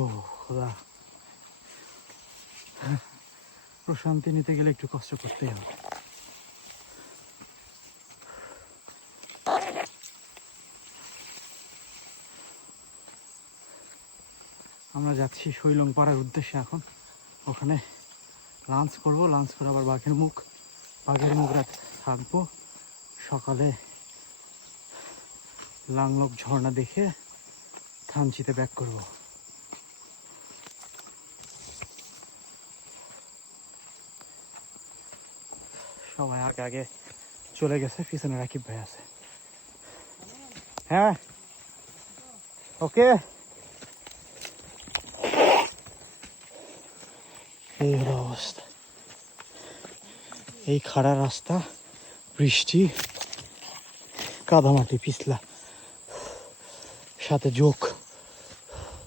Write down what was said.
ও খোদা, প্রশান্তি নিতে গেলে একটু কষ্ট করতেই হবে। আমরা যাচ্ছি শৈলং পাড়ার উদ্দেশ্যে। এখন ওখানে লাঞ্চ করবো, লাঞ্চ করে আবার বাঘের মুখ রাতে থাকবো। সকালে লাংলক ঝর্ণা দেখে থানচিতে ব্যাক করব। সবাই আগে আগে চলে গেছে, পিছনে রাকিব ভাই আছে। হ্যাঁ ওকে। এই হলো অবস্থা, এই খাড়া রাস্তা, বৃষ্টি, কাদামাটি পিছলা, সাথে জোক।